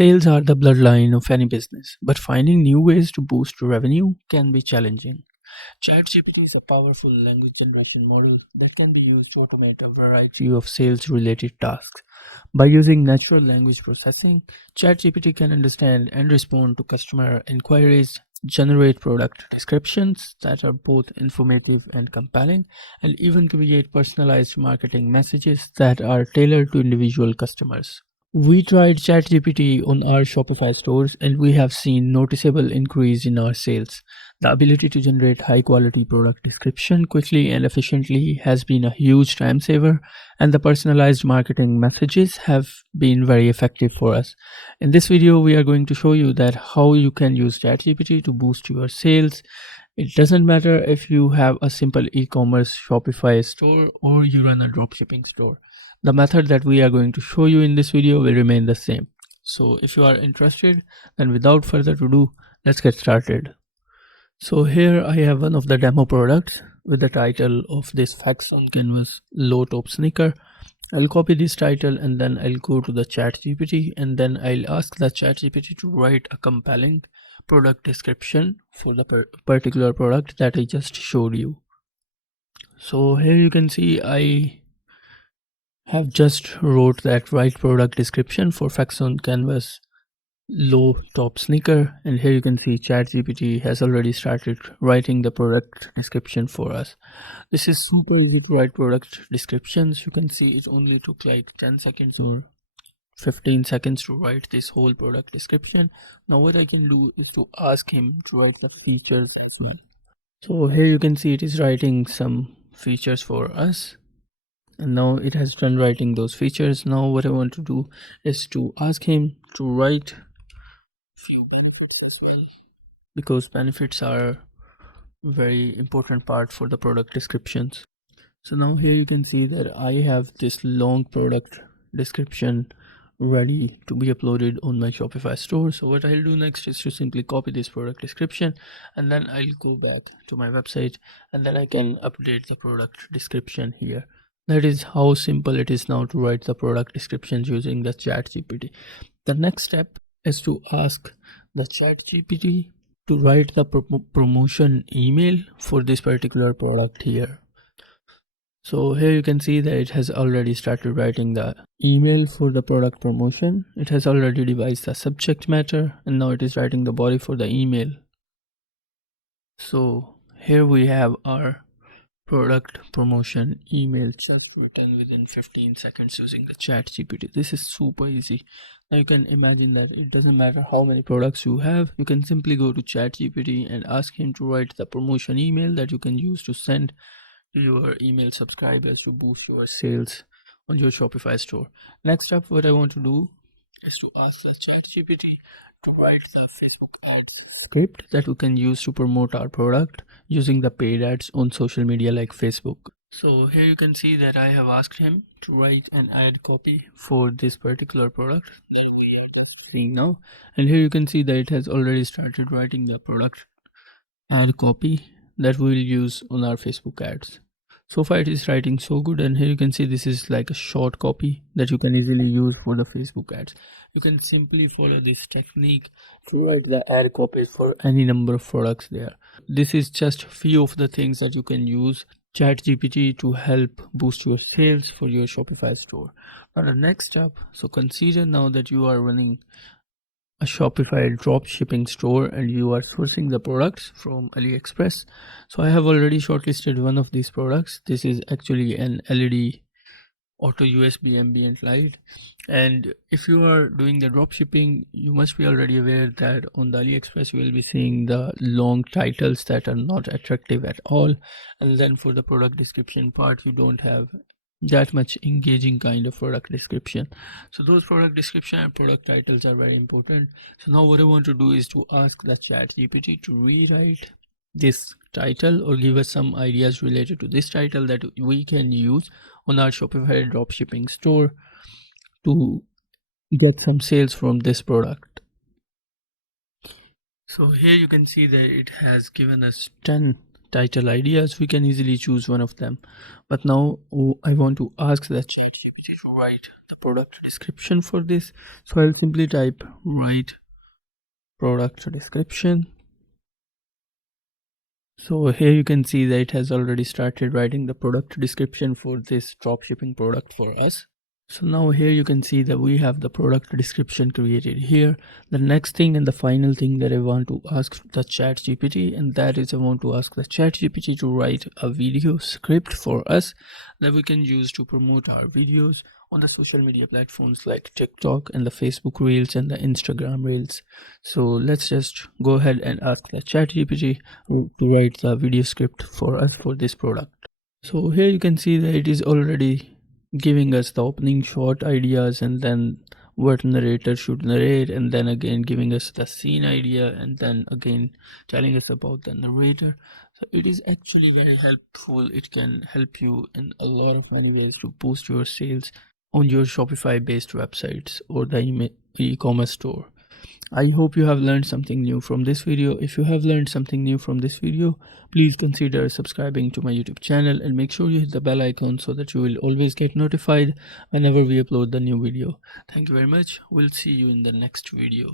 Sales are the bloodline of any business, but finding new ways to boost revenue can be challenging. ChatGPT is a powerful language generation model that can be used to automate a variety of sales related tasks. By using natural language processing, ChatGPT can understand and respond to customer inquiries, generate product descriptions that are both informative and compelling, and even create personalized marketing messages that are tailored to individual customers. We tried ChatGPT on our Shopify stores and we have seen noticeable increase in our sales. The ability to generate high quality product description quickly and efficiently has been a huge time saver, and the personalized marketing messages have been very effective for us. In this video we are going to show you that how you can use ChatGPT to boost your sales. It doesn't matter if you have a simple e-commerce Shopify store or you run a dropshipping store. The method that we are going to show you in this video will remain the same. So if you are interested, then without further ado, let's get started. So here I have one of the demo products with the title of this Facts on Canvas low top sneaker. I'll copy this title and then I'll go to the ChatGPT and then I'll ask the ChatGPT to write a compelling product description for the particular product that I just showed you. So here you can see I have just wrote that right product description for Facts on Canvas low top sneaker, and here you can see ChatGPT has already started writing the product description for us. This is super easy to write product descriptions. You can see it only took like 10 seconds or 15 seconds to write this whole product description. Now what I can do is to ask him to write the features as well. So here you can see it is writing some features for us, and now it has done writing those features. Now what I want to do is to ask him to write few benefits as well, because benefits are very important part for the product descriptions. So now here you can see that I have this long product description ready to be uploaded on my Shopify store. So what I'll do next is to simply copy this product description and then I'll go back to my website and then I can update the product description here. That is how simple it is now to write the product descriptions using the ChatGPT. The next step is to ask the ChatGPT to write the promotion email for this particular product here. So here you can see that it has already started writing the email for the product promotion. It has already devised the subject matter and now it is writing the body for the email. So here we have our product promotion email just written within 15 seconds using the ChatGPT. This is super easy. Now you can imagine that it doesn't matter how many products you have, you can simply go to ChatGPT and ask him to write the promotion email that you can use to send to your email subscribers to boost your sales on your Shopify store. Next up, what I want to do is to ask the ChatGPT to write the Facebook ads script that we can use to promote our product using the paid ads on social media like Facebook. So here you can see that I have asked him to write an ad copy for this particular product that we are seeing now, and here you can see that it has already started writing the product ad copy that we will use on our Facebook ads. So far it is writing so good, and here you can see this is like a short copy that you can easily use for the Facebook ads. You can simply follow this technique to write the ad copies for any number of products there. This is just few of the things that you can use ChatGPT to help boost your sales for your Shopify store. Now the next step, so consider now that you are running a Shopify drop shipping store and you are sourcing the products from AliExpress. So I have already shortlisted one of these products. This is actually an LED auto USB ambient light, and if you are doing the drop shipping, you must be already aware that on the AliExpress you will be seeing the long titles that are not attractive at all, and then for the product description part you don't have that much engaging kind of product description. So those product description and product titles are very important. So now what I want to do is to ask the ChatGPT to rewrite this title or give us some ideas related to this title that we can use on our Shopify dropshipping store to get some sales from this product. So here you can see that it has given us 10 title ideas. We can easily choose one of them, but now I want to ask the ChatGPT to write the product description for this. So I'll simply type write product description. So here you can see that it has already started writing the product description for this dropshipping product for us. So now here you can see that we have the product description created here. The next thing and the final thing that I want to ask the ChatGPT, and that is I want to ask the ChatGPT to write a video script for us that we can use to promote our videos on the social media platforms like TikTok and the Facebook Reels and the Instagram Reels. So let's just go ahead and ask the ChatGPT to write the video script for us for this product. So here you can see that it is already giving us the opening shot ideas, and then what narrator should narrate, and then again giving us the scene idea, and then again telling us about the narrator. So it is actually very helpful. It can help you in a lot of many ways to boost your sales on your Shopify based websites or the e-commerce store. I hope you have learned something new from this video. If you have learned something new from this video, please consider subscribing to my YouTube channel and make sure you hit the bell icon so that you will always get notified whenever we upload the new video. Thank you very much. We'll see you in the next video.